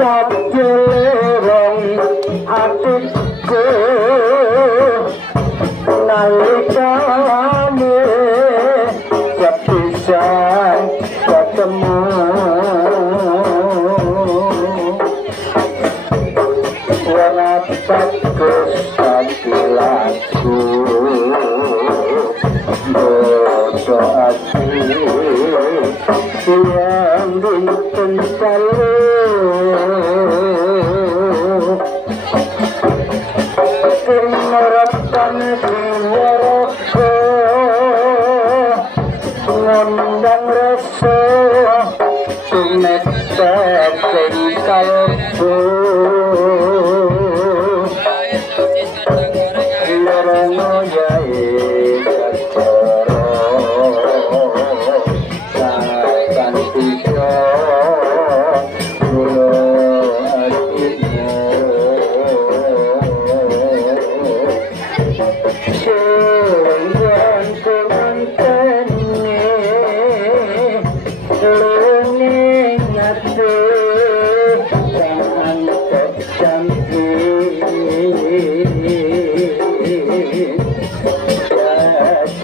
Lerong hatiku nalikane sepisan ketemu wana bagus hati lagu bodo hati yang dinten selalu Ngarapan suaraku ngundang rasa tumetek ing kalbu lorong yae kacoro sakan tiga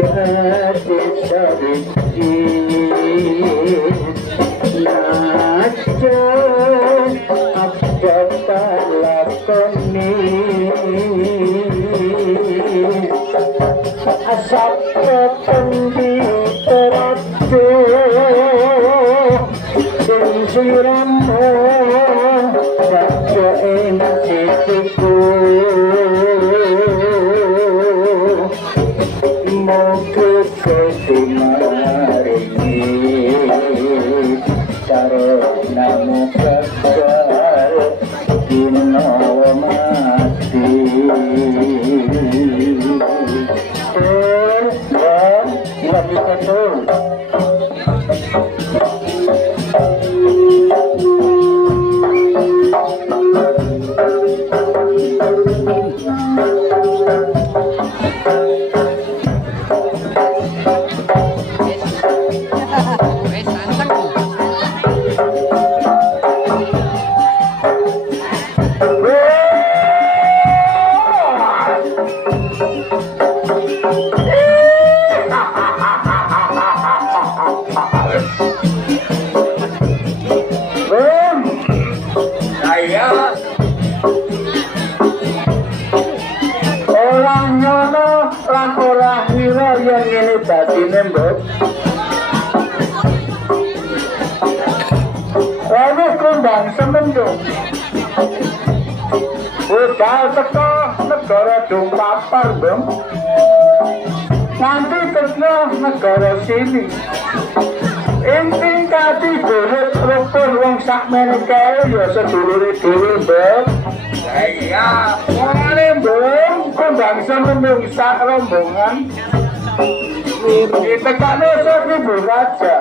hati sabiti najan apa lakoni asap pendi teratu siramu saja enak sisiku moga ketimarini taruh namu kekal dino mati lagi betul semendung budal teko negara Dumpapar bang nanti teko negara sini inting kati berit rukun wong sakmene kae ya sedulure dhewe bang iya ngene bang kondang semendung sak rombongan ditekane Ibu Raja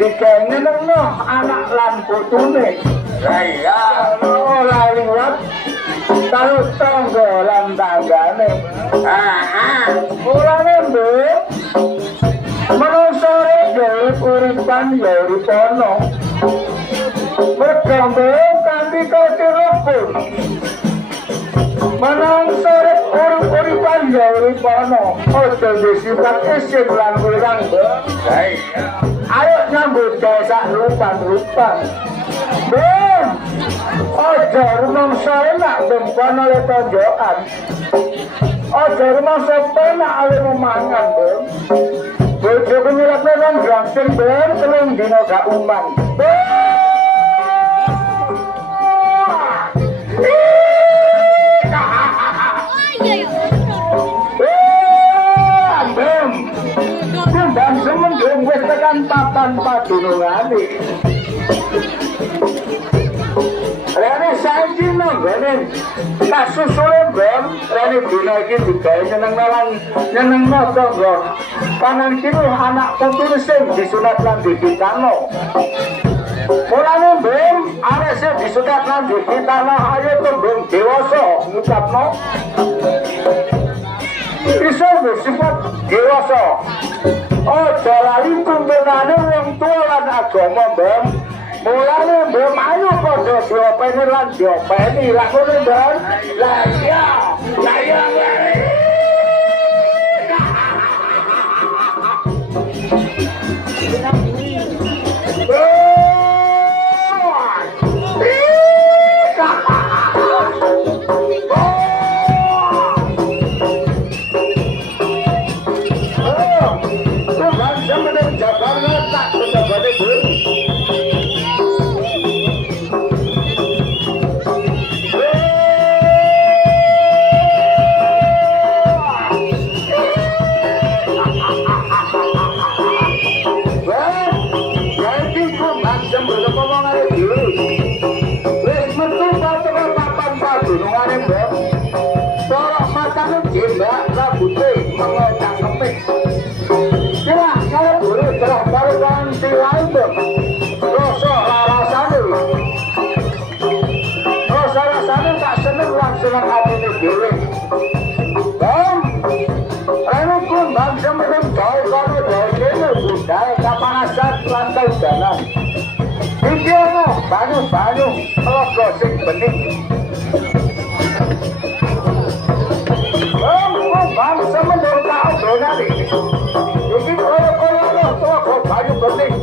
dikene nang anak lan putune lah iya ora liwat karo tangga lan tanggane ora nembe manungsa uripan ya uripana mergambe kanthi katirupun manungsa uripan ya uripana aja disifat isin lan wirang lah iya ayo nyambut gawe rupan-rupan ben aja rumangsa enak bempan oleh tonjokan aja rumangsa penak oleh memangan ben bojo penyelapnya kan grangsing ben telung dino gak umang dan semendung wis tekan papan padunungane rene saiki nggone kasus Lembang rene dina iki digawe nyenengno tangga panan kilo anak putune sing disunat lan dipitano mulane ben arek sing disunat lan dipitano ayo tembung dewasa ngucapno iso bersifat dewasa aja lali tuntunane wong tuwa lan agama mbem mulane mbem ayo padha diopeni lan diopeni ra ngono Mbak. Lah iya. Lah iya. Senang hati ini diri Bang Reno pun bang semenang jauh kalau jauh ini budaya kapanasan lantai jalan ini ono banyu-banyu kalau gosip bening bang semenang tahu donat ini kalau tua banyu bening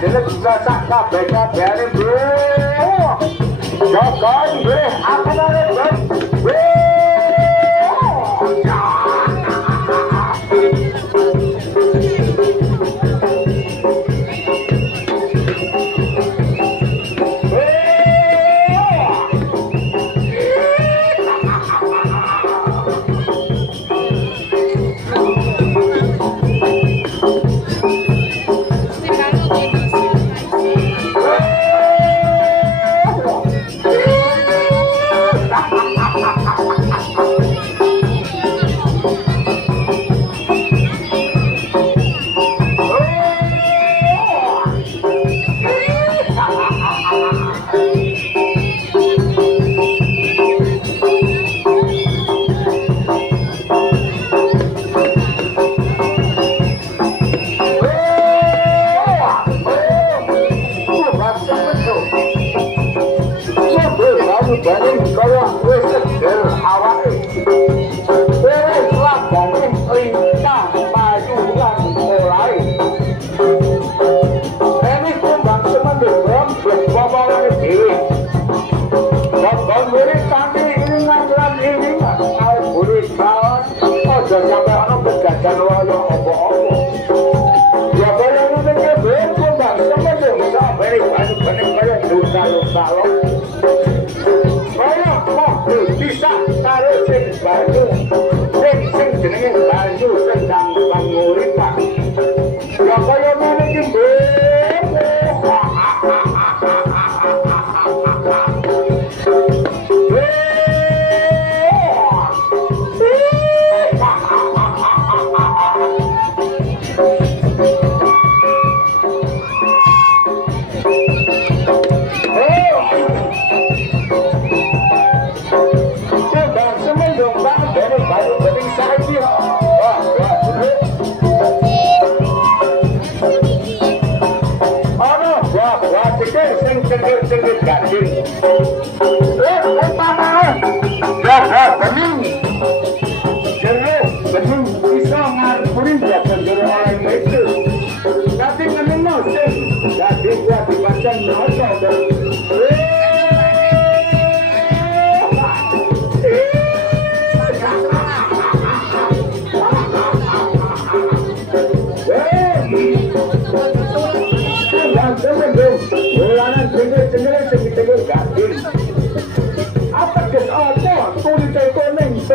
jelek gasak kabeh-kabehane bro. Jokowi bro, apa nare bro?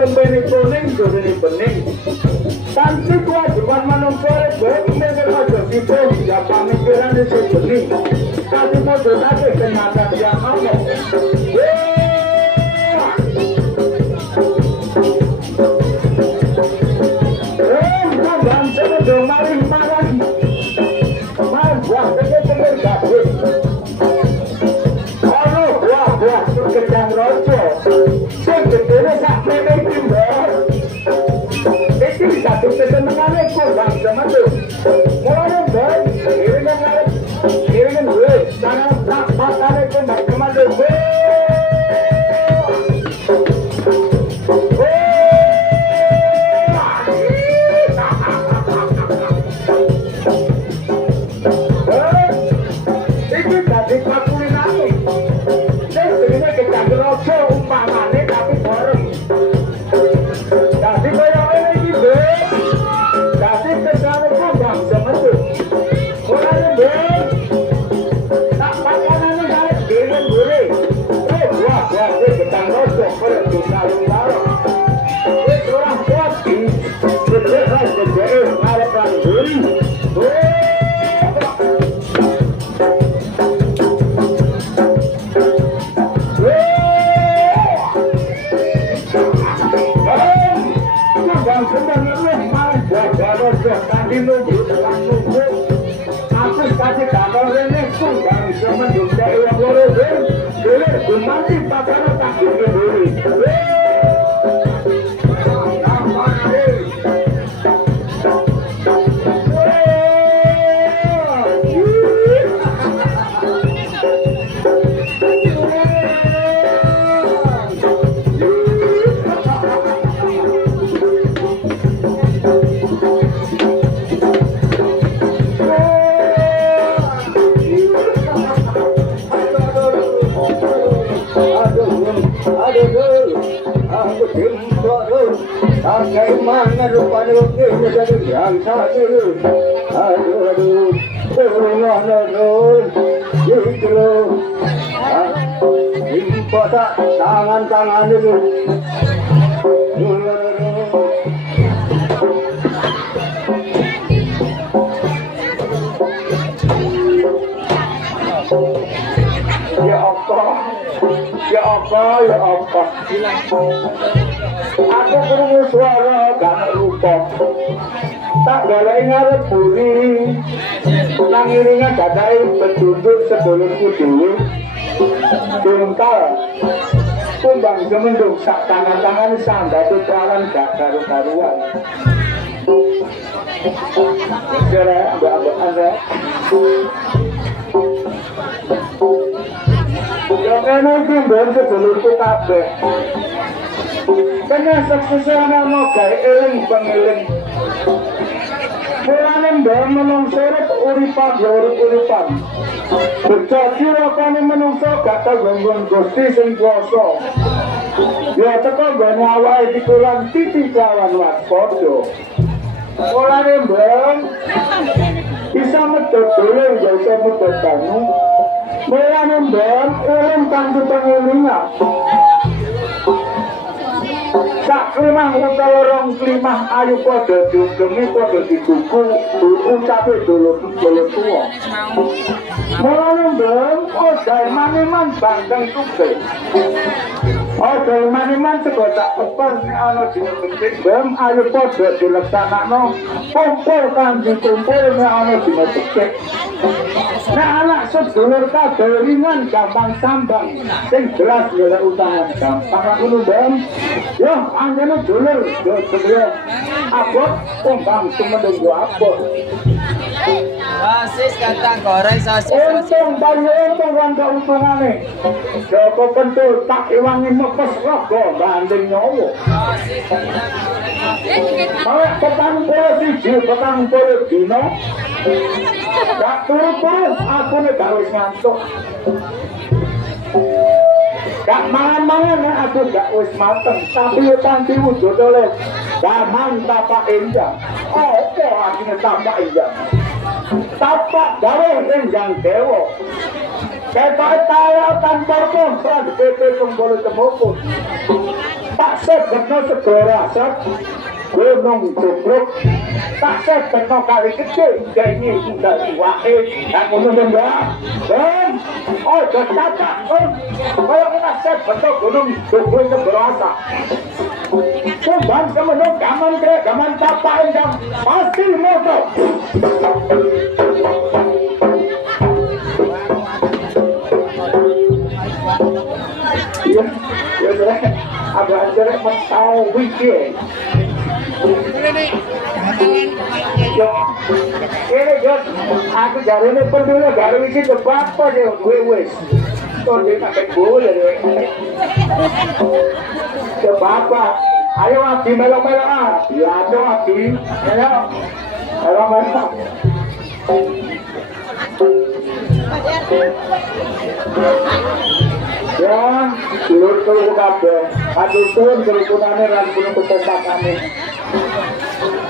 Pembeni kuning dosane bening. Tanti kewajiban manungsa rek menger aja sipil japan pikiran dise bening. Tapi modosake kenyataan yang ana. Kedang rojo sing gedene sak mene iki mbak iki satu kesenengane kurang sama tuh mulane mbak iringan gue sana tak patane ku mbak kemana gue iki tadi kakulinane rojo umpamane tapi bareng. Dadi kaya ngene iki, Mbak. Dadi kesane kok bang semetu. Mulane, Mbak. Tak pakanane gawe dhewe mbure. Wah, gedang rojo kaya dosa-dosa. Wis ora kuati. Gedhe arep ramburi. Aku kasih kabar ini pun gak bisa menduga yang boleh dulu mati pacaran kaki dulu. Bagaimana rupanya ini jadi yang satu? Aduh, impor tangan itu. Ya apa? Aku krungu suara gak rupa. Tak galai ngarep buri. Nang iringan gadai penduduk sedulurku dhewe. Dungkal. Kumbang semenduk sak tangan-tangan sambatu prawan gak karu-karuan. Jere ambek-ambekan rek. Yo kene iki mbok sedulurku kabeh. Kena seksesana mau gawe eling pengeling. Mulane mbok menungso uripan. Berjati rakane menungso gak tanggung Gusti sing kuwasa. Ya teko ngene awake dikulan titi lawan waspada. Mulane mbok bisa medhot dhewe ya iso medhot kamu. Mulane mbok eling kanggo pengelingan. Sak klimah utawa rong klimah ayu padha diungkemi padha dikuku ucape dulur tuwa. Mulane mbem odae maniman bandeng sugih. Odae maniman teko tak pepen nek ana dina penting mbem ayu padha dileksanakno kumpul kang dikumpul nek ana dina cekek. Nek anak sedulur kabeh ringan gampang sambang sing jelas golek utangan gampang ngono mbem. Yo anjene dulur yo sedaya abot kumbang sumendung yo abot. Sosis kentang goreng sosis. Untung kan keutungane. Joko pentul tak iwangi mepes rogo banding nyawa. Sosis kentang goreng. Kalau petang puluh siji, petang puluh dino. Tak turu-turu aku nek gawe ngantuk. Gak mangan-mangan aku gak wis mateng, tapi yo tanti wujud oleh gaman tapak enjang. Oh, apa artinya tapak enjang? Tapak gawe enjang dewa. Ketok kaya tanpa kok sak PP kumpul temukut. tak sebetno segara asap gunung Jubruk tak sebetno kali kecil jadi sudah diwake aku nunggu dan oh jatah kalau kita sebetno gunung Jubruk segara asap kumbang kemenung gaman kere gaman papa yang pasti moto ya agak jelek mentau wiki ini aku jari ini pendulu gak wiki apa deh wis kok dia pakai boleh ke bapak ayo abdi melok-melok ya ada abdi ayo melok-melok ya dulur-dulur kabeh aduh kerukunane lan gunung kekompakane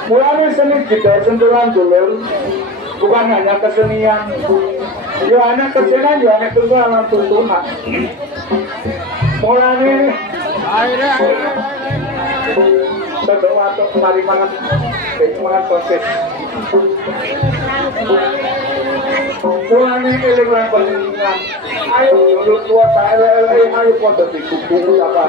mulane seni jeda sentuhan dulur bukan hanya kesenian ya ana kesenian ya ana tuntunan mulane berdoa untuk penerimaan kehidupan proses mulane elegan penerimaan ayo dulu tua ayo foto di kuku apa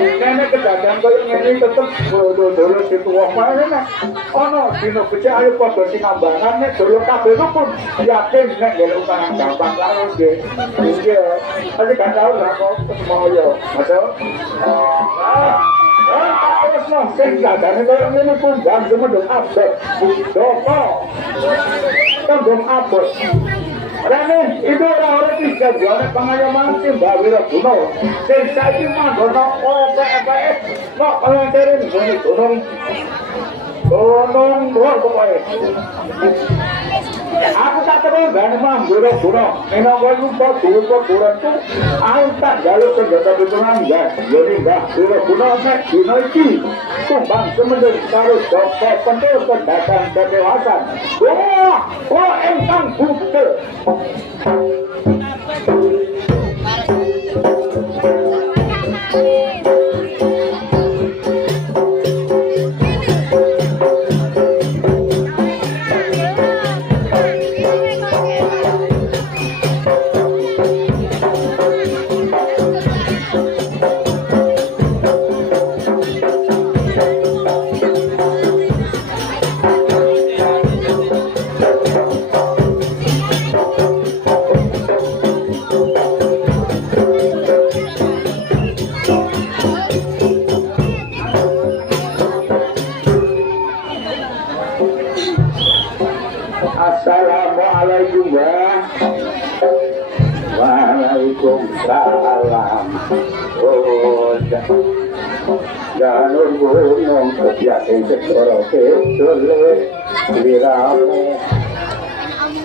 nenek kejadian kalau ini tetap dulu situ apa nek ono dino kecil ayo foto si nambangan nek dulu kabel itu pun yakin nek gelo tangan gampang lalu deh iya tapi gak tahu lah kok mau yo masuk terus no kejadian kalau ini pun jam cuma dong update doko kan dong update Rene, itu orang-orang tiga juara pengayaman si Mbak Wira Guno. Saya ini mah dono OPPS, no pengantarin gunung luar pokoknya. Aku tak tahu gak mah Wira Guno. Ini aku lupa dulu bulan itu, aku tak jalur senjata betulan ya. Jadi Mbak Wira Guno nek Guno iki tumbang semenjak taruh dokter pentil kedatang kedewasan. Wah, engkang bukti. Assalamualaikum Waalaikumsalam. Janur gunung kebiasaan sekoro kedule dirame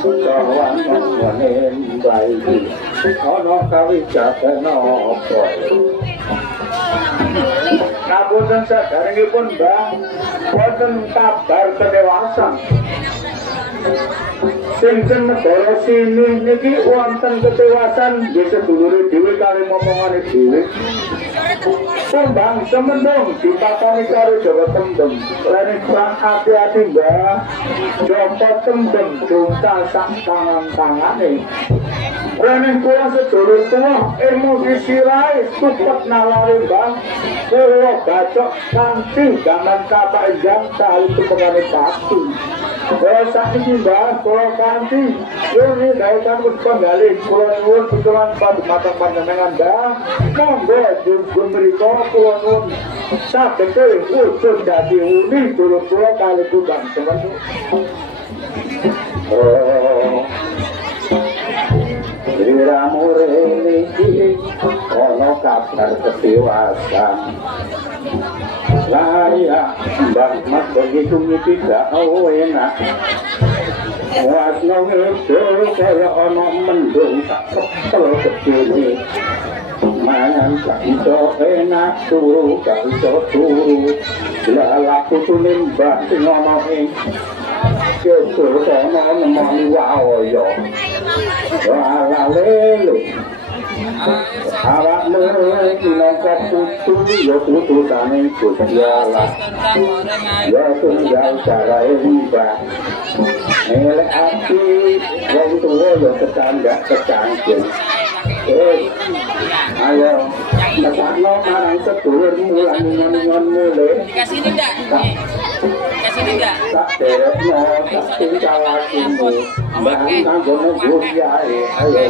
kawan monen bayi ono kawijaten apa ngapunten saderengipun Mbah wonten kabar kedewasan Sinten negara sini niki wonten ketewasan nggih sedulure dhewe kali momongane dhewe. Tumbang semendung dipakani karo Jawa Tembem. Lene kurang hati-hati Mbah. Jawa Tembem dongta sak tangan-tangane. Lene kula sedulur tuwa emosi sirahe supet nalari Mbah. Kula bacok kanthi gaman kapak jam kali tepengane pati. Saat ini Mbah, kalau kanti, ini daikan kembali, kalau nyuwun pukulan pada mata panjenengan Mbah, monggo jujur mereka kalau nyuwun saged wujud dadi uni dulu kali tumbang teman. Diramu religi, ono kabar ketewasan. Saya Mbak Mas begitu tidak enak. Wasno itu kaya ono mendung tak ketel kecil. Mangan tak iso enak turu, tak iso turu. Laku tunim mbak sing ono ing Jogo sono nemoni waoyo. Wala lelu. awakmu minangka putu ya putusane Gusti Allah ya tunggal carae riba elek ati wong tuwa ya kecandak kecangkeng ayo masakno marang sedulur mulang ngon-ngon mule Dikasih ini enggak? Dikasih ini enggak? tak derekno tak tinggal lakimu bahan kanggono gusiae ayo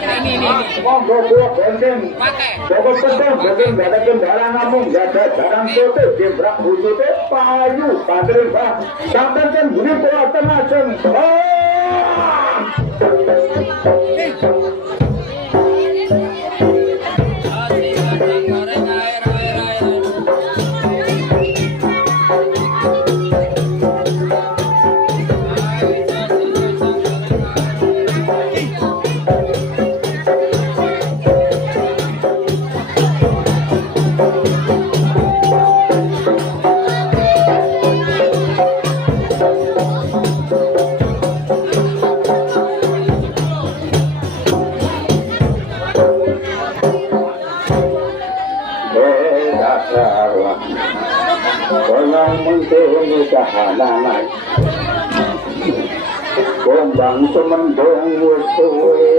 Ini. monggo kulo benteng Pakai. Bapak pedang, benteng gak ada kendaraan namun gak ada barang sote jebrak bujute payu pantrin bah sampai kan bunyi pola tenajeng kahanan gombang semendong wis suwe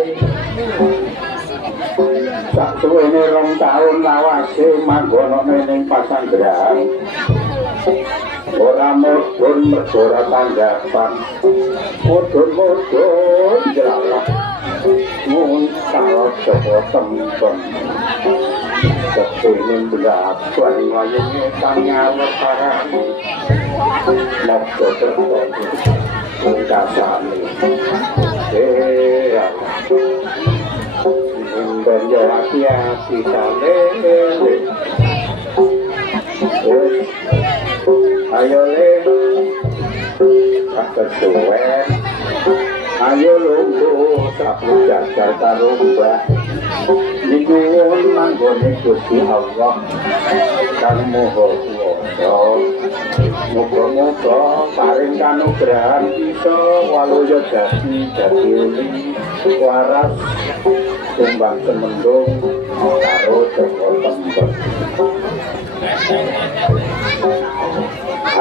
sak suwene rong taun lawase manggono ning pasanggrahan ora mudhun mergo ora tanggapan mudhun jelalah mun karo sapa tempen kepingin berlakuan wayangnya tanggal parani mokso tertentu kasani dan yo hati-hati salele ayo le kakek suwen ayo lunggu sapu jajar tarumbah nyuwun manggone Gusti Allah kang moho kuwasa muga-muga paring kanugrahan bisa waluya dadi uli waras tumbang semendung karo Joko Tempen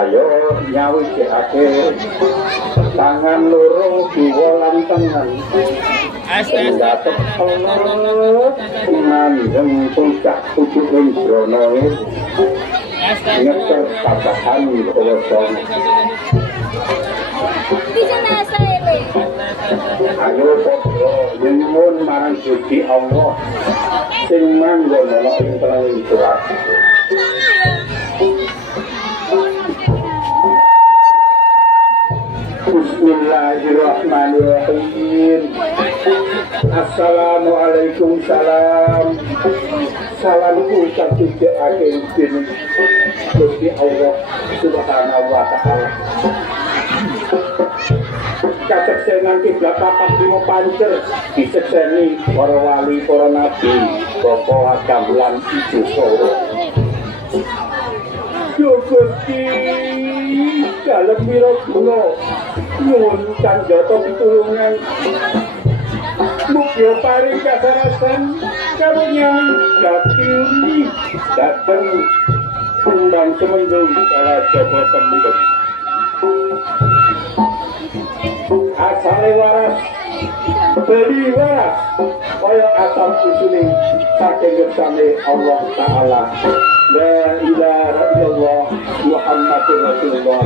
ayo nyawijake tangan loro kiwa lan tengen dapat pelot mandeng puncak pucuk lemsrono ngeter tabahan kolosong ayo podo nyuwun marang Gusti Allah sing manggon ana ing telung surat Bismillahirrahmanirrahim. Assalamualaikum salam. Salamku tertitipake din Gusti Allah Subhanahu wa taala. Kaseksenan kiblat papat limo pancer disekseni para wali para nabi Bapa Adam lan Ibu Soro. Yo Gusti dalem pira guna nyuwun kanjata pitulungan mugi paring kasarasan karunyang dadi dateng tumbang semendung kala Joko Tempen asale waras beli waras kaya asal usuling saking gersane Allah Ta'ala La ilaha illallah Muhammadur Rasulullah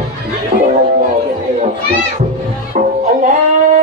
sallallahu alaihi wasallam. Allah